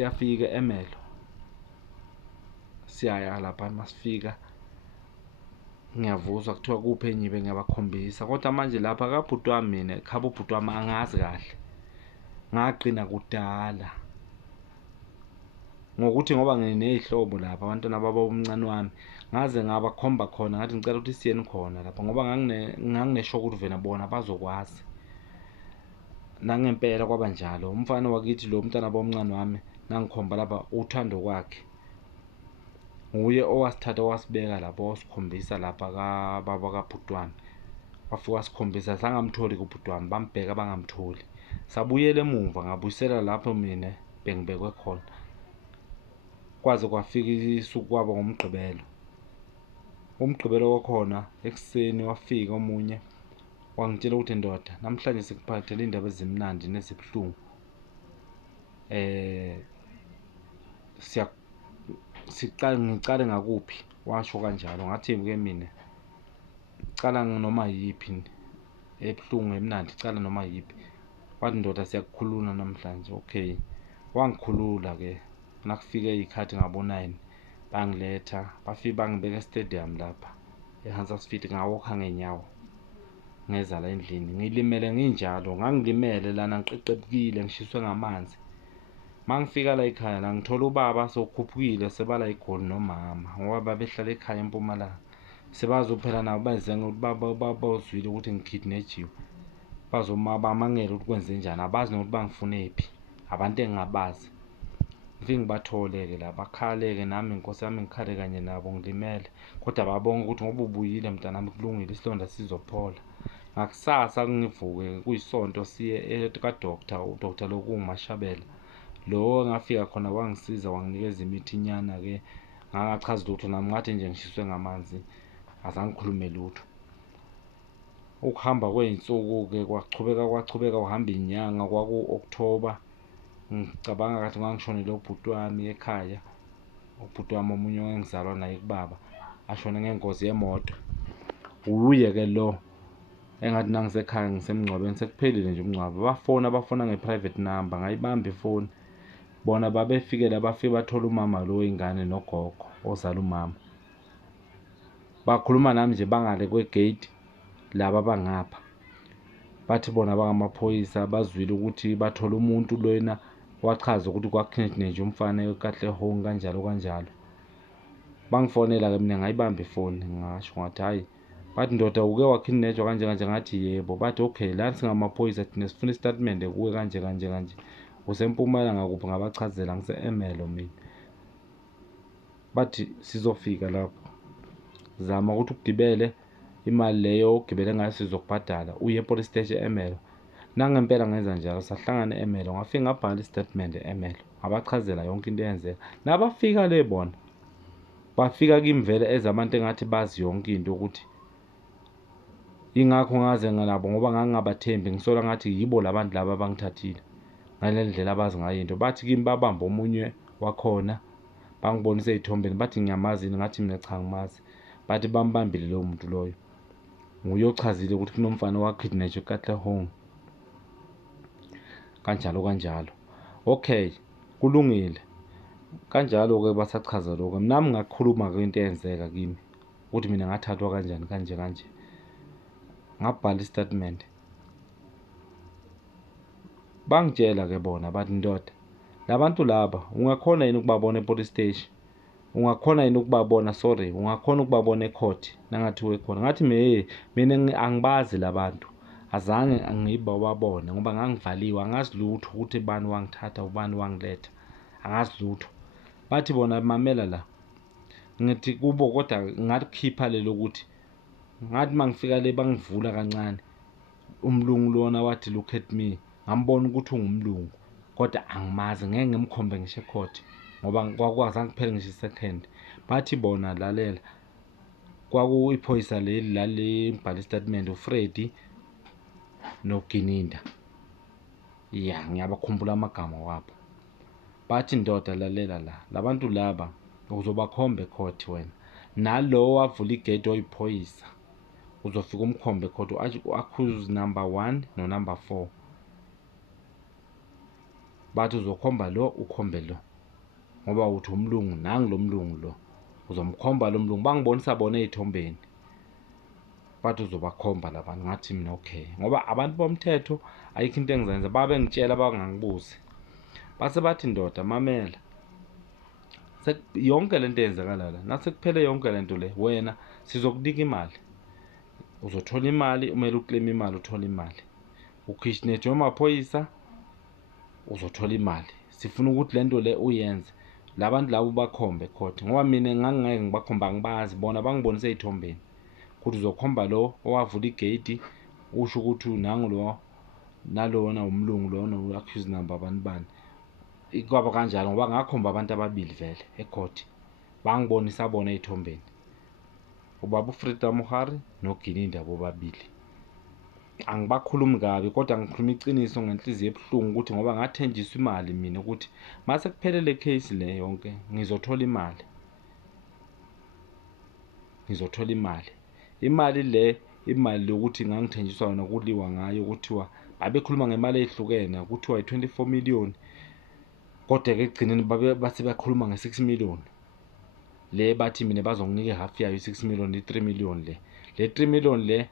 siyafika Emelo, siyaya lapha. Masifika ngiyavuzwa kuthiwa kuphi enyibe, ngiyabakhombisa. Kodwa manje lapha kabhuti wami, mina ekhaba ubhuti wami angazi kahle, ngaqina kudala ngokuthi ngoba nginey'hlobo lapha, abantwana baba umncane wami, ngaze ngabakhomba khona ngathi ngicela ukuthi siyeni khona lapha, ngoba nganginesho ukuthi vena bona bazokwazi. Nangempela kwaba njalo. Umfana wakithi lo mntana bomncane wami nangikhomba lapha uthando kwakhe, nguye owasithatha wasibeka lapho, wasikhombisa lapha kababa kabhuti wami. Wafika wasikhombisa, sangamtholi kubhuti wami, bambheka bangamtholi. Sabuyela emuva, ngabuyisela lapho mina bengibekwe khona, kwaze kwafika isuku kwaba ngomgqibelo. Umgqibelo wakhona ekuseni wafika omunye wangitshela ukuthi ndoda, namhlanje sikuphathele indaba ezimnandi nezibuhlungu. Ngicale ngakuphi? Washo kanjalo. Ngathi-ke mina cala noma yiphi ebuhlungu emnandi, cala noma yiphi. Wathi ndoda, siyakukhulula namhlanje. Okay, wangikhulula-ke. Nakufike iy'khathi ngabo-9 bangiletha, bafike bangibeka e-stadium lapha eHansarsfield, ngawokha ngenyawo ngeza la endlini, ngilimele nginjalo. Ngangilimele lana, ngiqeqebukile, ngishiswe ngamanzi. Mangifika la ekhaya la, ngithola ubaba sokhuphukile, sebala eGoli nomama, ngoba babehlala ekhaya eMpumalanga. Sebazo phela nabo bazenga ukuthi bazwile ukuthi ngikidnejiwe, bamangele ukuthi kwenze njani, abazi nokuthi bangifunephi, abantu engingabazi. Ngifike ngibathole-ke la, bakhale-ke, nami inkosi yami ngikhale kanye nabo, ngilimele. Kodwa babonga ukuthi ngoba ubuyile mntanami, kulungile, isilonda sizophola. Ngakusasa ngivuke kuyisonto siye ka-doctor, udoktar Lokungumashabela. Lo ngafika khona wangisiza, wanginikeza imithi inyana-ke. Ngangachazi lutho nami, ngathi nje ngishiswe ngamanzi, azange ngikhulume lutho. Ukuhamba kwey'nsuku-ke kwachubeka uhamba inyanga, kwaku-October. Ngicabanga kathi ngangishonele ubhuti wami ekhaya. Ubhuti wami omunye owengizalwa naye kubaba ashone ngengozi yemoto. Uye-ke lo engathi nangisekhaya ngisemngcwabeni, sekuphelile nje umngcwabo. Bafona nge-private number, ngayibamba ifoni. Bona babefikela, bafike bathola umama lo wey'ngane nogogo ozala umama. Bakhuluma nami nje bangale kwegate, laba bangapha. Bathi bona bangamaphoyisa, bazwile ukuthi bathola umuntu loyena wachaza ukuthi kwakidneyijwe umfana eKatlehong kanjalo kanjalo. Bangifonela-ke, mina ngayibamba ifoni, ngasho ngathi hhayi. Bathi ndoda, uke wakidneyijwa kanje kanje? Ngathi yebo. Bathi okay, la singamaphoyisa thina sifuna isitatimende kuwe kanje kanje kanje. Usempumalanga kuphi? Ngabachazela, ngise-Emelo mina. Bathi sizofika lapho, zama ukuthi ugibele, imali leyo ugibele ngayo sizokubhadala, uye epolice station e-Emelo. Nangempela ngenza njalo, sahlangana e-Emelo, ngafika ngabhala isitatimende e-Emelo, ngabachazela yonke into eyenzeka. Nabafika le bona, bafika kimi vele ezabantu engathi bazi yonke into, ukuthi ingakho ngaze nabo, ngoba ngangingabathembi, ngisola ngathi yibo labantu laba abangithathile ngale ndlela abazi ngayo into. Bathi kimi babamba omunye wakhona, bangibonisa ey'thombeni, bathi ngiyamazi yini? Ngathi mina cha, angimazi. Bathi bambambile loyo muntu loyo, nguye ochazile ukuthi kunomfana owakidneyijwe eKatlehong kanjalo kanjalo. Okay, kulungile. Kanjalo-ke basachaza lokho, nami ngakhuluma-ke into eyenzeka kimi, ukuthi mina ngathathwa kanjani kanje kanje. Ngabhala isitatimende. Bangitshela-ke bona, bathi ndoda, labantu laba ungakhona yini ukubabona epolice station? Ungakhona yini ukubabona, sorry, ungakhona ukubabona ecourt nangathiwe khona? Ngathi mina angibazi labantu, azange ngibabone ngoba ngangivaliwe, angazi lutho ukuthi ubani wangithatha, ubani wangiletha, angazi lutho. Bathi bona mamela la, ngithi kubo, kodwa ngakhipha lelo ukuthi, ngathi mangifika le bangivula kancane, umlungu lona wathi look at me, ngambona ukuthi ungumlungu, kodwa angimazi, ngeke ngimkhombe ngisho ecourt ngoba kwakwazange kuphele ngisho i-second. Bathi bona lalela, iphoyisa leli lali ngibhala isitatimende, uFreddy noGininda. Ya, ngiyabakhumbula amagama wabo. Bathi ndoda, lalela la, labantu laba uzobakhomba ecourt wena, nalo wavula igate oyiphoyisa uzofika umkhombe ecourt, accuse number 1 no number 4. bathi uzokhomba lo ukhombe lo, ngoba uthi umlungu nangi lo mlungu lo, uzomkhomba lo mlungu. Bangibonisa bona ey'thombeni, bathi uzobakhomba labantu. Ngathi mina okay, ngoba abantu bomthetho ayikho into engizenza, babengitshela bangangibuzi, base bathi ndoda mamela, yonke lento eyenzakala la, nasekuphele yonke lento le, wena sizokunika imali, uzothola imali, umele uclaim imali, uthola imali, ukhishnethi wamaphoyisa, uzothola imali. Sifuna ukuthi lento le uyenze, labantu labo bakhombe court, ngoba mina ngangingeke ngibakhomba, angibazi bona, bangibonisa ey'thombeni ukuthi uzokhomba lo owavula igate, usho ukuthi nangu lo nalona umlungu lona u-accuse number bani. Kwaba kanjalo ngoba ngakhomba abantu ababili vele ecourt, bangibonisa bona ey'thombeni, ubaba uFrida Mohari noGinini labo babili. Angibakhulumi kabi, kodwa ngikhuluma iciniso ngenhliziyo ebuhlungu, ukuthi ngoba ngathenjiswa imali mina ukuthi mase kuphele le case le yonke ngizothola imali, imali le, imali yokuthi ngangithenjiswa yona, kuliwa ngayo, kuthiwa babekhuluma ngemali ehlukene, kuthiwa i-24 million, kodwa-ke ekugcineni bathi bakhuluma nge-6 million. Le bathi mina bazonginika half yayo, 6 million, i-3 million le 3 million le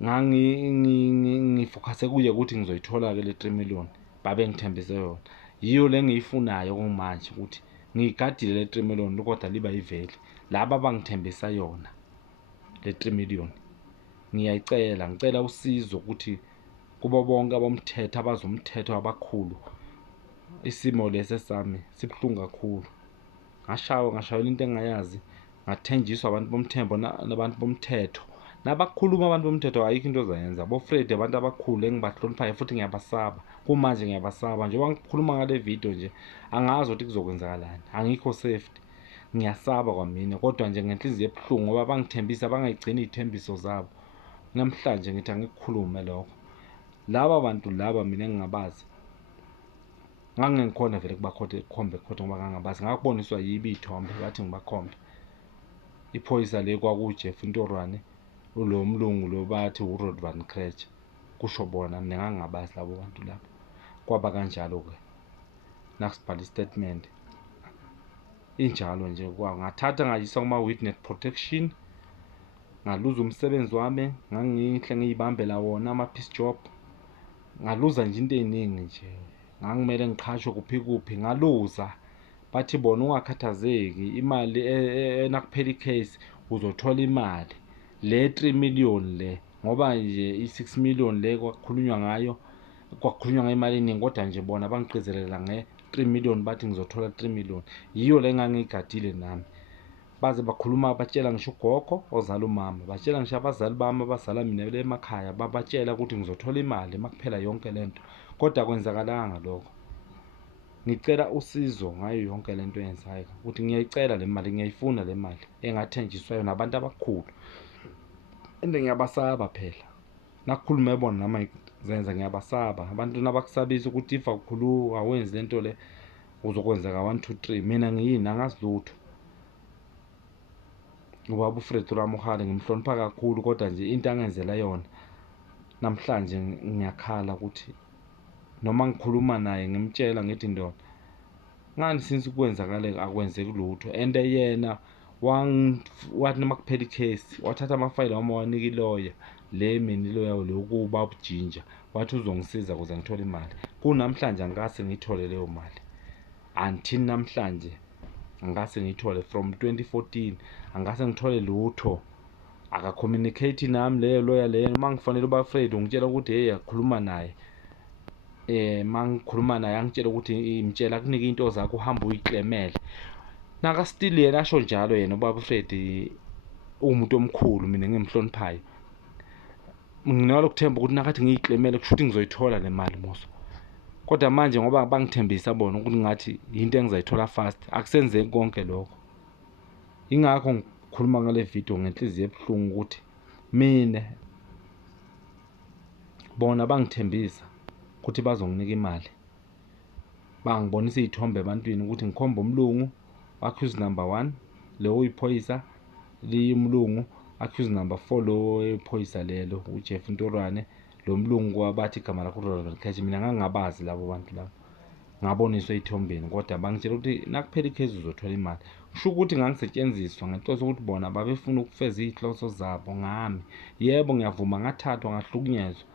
ngifocuse kuye ukuthi ngizoyithola-ke le 3 million, babengithembise yona. Yiyo le engiyifunayo kumanje, ukuthi ngiyigadile le 3 million, kodwa liba yiveli. Laba bangithembisa yona le 3 million. Ngicela usizo ukuthi kubo bonke abomthetho, abazomthetho abakhulu, isimo lesi sami sibuhlungu kakhulu. Ngashaywa into engayazi, ngathenjiswa abantu bomthembo nabantu bomthetho, nabakhuluma abantu bomthetho, ayikho into ozayenza. BoFred abantu abakhulu engibahloniphayo futhi ngiyabasaba, kumanje ngiyabasaba. Njengoba ngikhuluma ngale video nje, angazi ukuthi kuzokwenzakalani, angikho safety, ngiyasaba kwamina, kodwa nje ngenhliziyo ebuhlungu ngoba bangithembisa, bangayigcini iy'thembiso zabo. Namhlanje ngithi angikukhulume lokho. Laba bantu laba mina engingabazi, ngangikhona vele kubakhombe court ngoba ngangabazi, ngakuboniswa yibo iy'thombe, bathi ngibakhombe. Iphoyisa le kwakuJeff Ntorwane, lo mlungu lo bathi uRod Van Krech, kusho bona, mina ngangingabazi labo bantu labo. Kwaba kanjalo-ke, nakusibhala i-statement, injalo nje ngathatha ngayisa kuma-witness protection, ngaluza umsebenzi wami, ngangihle ngiyibambela wona ama-piece job, ngaluza nje into ey'ningi nje, ngangimele ngiqhashwe kuphi, ngaluza. Bathi bona ungakhathazeki, imali nakuphela i-case uzothola imali le 3 million le, ngoba nje i-6 million le kwakukhulunywa ngayo, kwakukhulunywa ngemali eningi, kodwa nje bona bangigqizelela nge-3 million, bathi ngizothola 3 million. Yiyo le engangiyigadile nami. Baze bakhuluma, batshela ngisho ugogo ozala umama, batshela ngisho abazali bami abazala mina emakhaya, babatshela ukuthi ngizothola imali makuphela yonke lento, kodwa akwenzakalanga lokho. Ngicela usizo ngayo yonke lento eyenzayo, ukuthi ngiyayicela le mali, ngiyayifuna le mali engathenjiswa yona abantu abakhulu, ende ngiyabasaba phela. Nakukhulume bona noma zenza, ngiyabasaba abantu nabakusabisa ukuthi if awenzi lento le uzokwenzeka 1 2 3. Mina ngiyini, angazi lutho. Ubaba uFred Mohale ngimhlonipha kakhulu, kodwa nje into angenzela yona namhlanje ngiyakhala ukuthi noma ngikhuluma naye ngimtshela ngithi ndoda, ngani since kwenzakale akwenzeki lutho, and yena wathi noma kuphela i-case wathatha amafayili wami wanika i-lawyer le, mina i-lawyer le ukuba ubujinja, wathi uzongisiza ukuze ngithole imali. Kunamhlanje angase ngiyithole leyo mali, until namhlanje angase ngiyithole. From 2014 angase ngithole lutho, aka-communicate nami leyo lawyer leyo. Uma ngifanele uba Fred ungitshela ukuthi hey akhuluma naye, mangikhuluma naye angitshela ukuthi imtshela kunika into zakho uhambe uyiklemele, naka still yena asho njalo. Yena ubaba uFred umuntu omkhulu, mina ngimhloniphayo, nginalokuthemba ukuthi nakathi ngiyiklemele kusho ukuthi ngizoyithola le mali moso. Kodwa manje ngoba bangithembisa bona ukuthi ngathi into engizayithola fast, akusenzeki konke lokho. Ingakho ngikhuluma ngale video ngenhliziyo ebuhlungu ukuthi mina, bona bangithembisa ukuthi bazonginika imali, bangibonisa iy'thombe ebantwini ukuthi ngikhomba umlungu, accuse number 1 lo uyiphoyisa, liyimlungu, accuse number 4 lo iphoyisa lelo uJeff Ntorwane, lo mlungu wabathi igama lakhe uRod Van Krech. Mina ngangingabazi labo bantu labo, ngaboniswa ey'thombeni, kodwa bangitshela ukuthi nakuphela ikhezu uzothola imali. Kusho ukuthi ngangisetshenziswa ngenhloso ukuthi bona babefuna ukufeza iy'hloso zabo ngami. Yebo, ngiyavuma ngathathwa ngahlukunyezwa,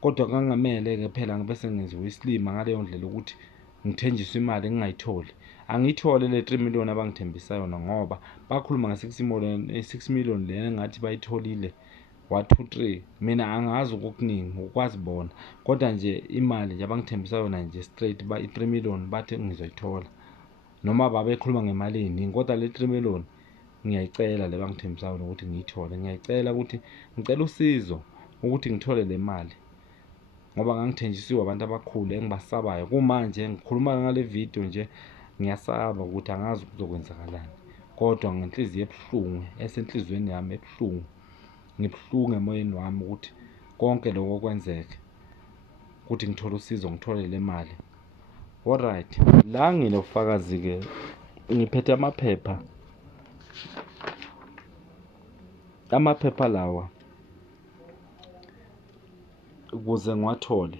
kodwa kangamele-ke phela ngibe sengenziwe isilima ngaleyo ndlela ukuthi ngithenjiswe imali ngingayitholi. Angiyithole le 3 million abangithembisa yona, ngoba bakhuluma nge-6 million lena engathi bayitholile 1 2 3. Mina angazi okuningi ukwazi bona, kodwa nje imali nje abangithembisa yona nje straight i-3 million bathi ngizoyithola, noma babekhuluma ngemali eningi, kodwa le 3 million ngiyayicela le bangithembisa yona ukuthi ngiyithole. Ngiyayicela ukuthi ngicela usizo ukuthi ngithole le mali, ngoba ngangithenjisiwe abantu abakhulu engibasabayo. Kumanje ngikhuluma ngale video nje ngiyasaba ukuthi angazi kuzokwenzakalani, kodwa ngenhliziyo ebuhlungu esenhlizweni yami ebuhlungu, ngibuhlungu emoyeni wami ukuthi konke lokho kwenzeke, ukuthi ngithole usizo ngithole le mali. Alright, la nginobufakazi-ke, ngiphethe amaphepha lawa ukuze ngiwathole.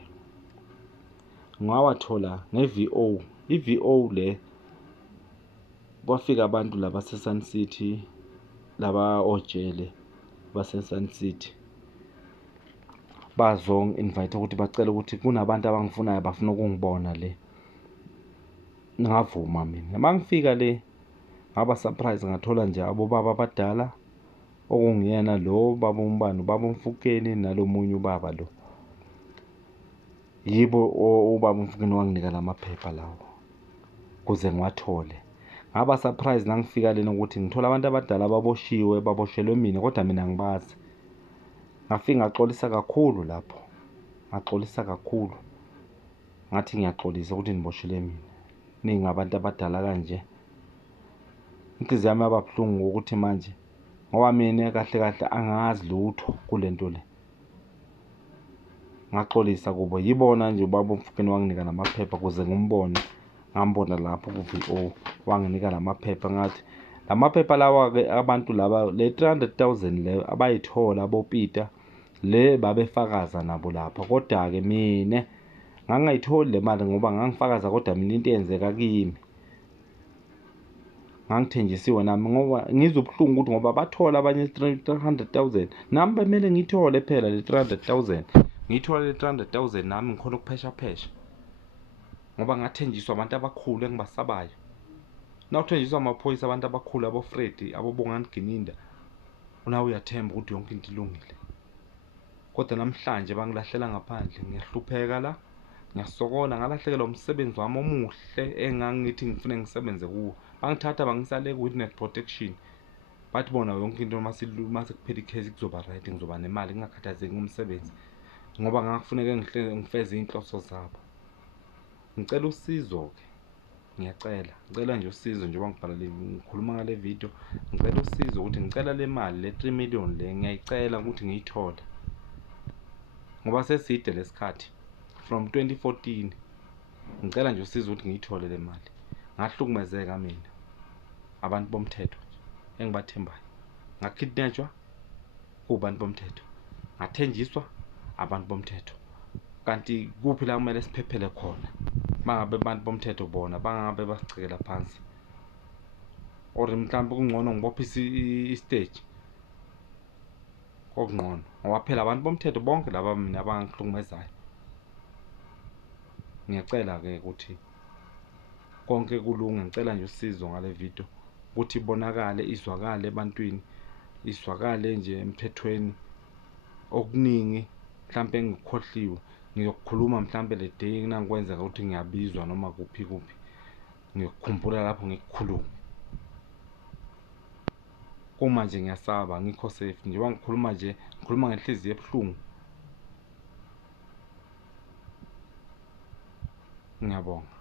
Ngawathola nge-VO. I-VO le kwafika abantu laba se-Sun City, laba ojele base-Sun City, bazongi-invite ukuthi bacele ukuthi kunabantu abangifunayo, bafuna ukungibona le. Ngavuma mina. Mangifika le ngaba surprise, ngathola nje abobaba abadala okungiyena lo baba uMbani, ubaba uMfukeni nalomunye ubaba lo. Yibo ubaba uMfukeni wanginika lamaphepha lawo ukuze ngiwathole. Ngaba surprise nangifika lena ukuthi ngithola abantu abadala baboshelwe mina, kodwa mina ngibazi. Ngafika ngaxolisa kakhulu lapho, ngaxolisa kakhulu, ngathi ngiyaxolisa ukuthi niboshelwe mina ningabantu abadala kanje. Inhliziyo yami yaba buhlungu ukuthi manje, ngoba mina kahle kahle angazi lutho kule nto le, ngaxolisa kubo. Yibona nje ubaba uMfukeni wanginika lamaphepha ukuze ngimbone. Ngambona lapho ku-VO wanginika lamaphepha, ngathi lamaphepha lawa-ke abantu laba le 300,000 le abayithola aboPeter le babefakaza nabo lapha, kodwa-ke mina ngangayitholi le mali ngoba ngangifakaza, kodwa mina into eyenzeka kimi ngangithenjisiwe nami, ngoba ngizwe ubuhlungu ukuthi ngoba bathola abanye 300,000 nami bemele ngiyithole phela le 300,000. Ngiyithole le 300,000 nami ngikhona ukuphesha phesha, ngoba ngathenjiswa abantu abakhulu engibasabayo. Nawuthenjiswa amaphoyisa abantu abakhulu, abo-Freddy, abo-Bongani Gininda, unawe uyathemba ukuthi yonke into ilungile, kodwa namhlanje bangilahlela ngaphandle. Ngiyahlupheka la, ngiyasokola, ngalahlekelwa umsebenzi wami omuhle engangithi ngifune ngisebenze kuwo. Bangithatha bangisa le ku-witness protection, bathi bona yonke into mase kuphela ikhesi kuzoba right, ngizoba nemali ngingakhathazeki ngomsebenzi, ngoba ngakufuneka ngifeze iy'nhloso zabo. Ngicela usizo-ke, ngicela nje usizo njengoba ngikhuluma ngale video. Ngicela usizo ukuthi ngicela le mali le 3 million le, ngiyayicela ukuthi ngiyithole, ngoba seside lesikhathi from 2014. Ngicela nje usizo ukuthi ngiyithole le mali. Ngahlukumezeka mina, abantu bomthetho engibathembayo, ngakidnetshwa kubantu bomthetho, ngathenjiswa abantu bomthetho. Kanti kuphi la kumele siphephele khona mangabe abantu bomthetho bona bangabe basicekela phansi, or mhlawumbe kungcono ngibophise i-stage, okungcono, ngoba phela abantu bomthetho bonke laba mina abangihlukumezayo. Ngiyacela-ke ukuthi konke kulunge. Ngicela nje usizo ngale video ukuthi ibonakale, izwakale ebantwini, izwakale nje emthethweni. Okuningi mhlampe engikukhohliwe ngiyokukhuluma mhlampe le day nangikwenzeka ukuthi ngiyabizwa noma kuphi, ngiyokukhumbula lapho ngikukhulume. Kumanje ngiyasaba, ngikho safe njengoba ngikhuluma nje, ngikhuluma ngenhliziyo ebuhlungu. Ngiyabonga.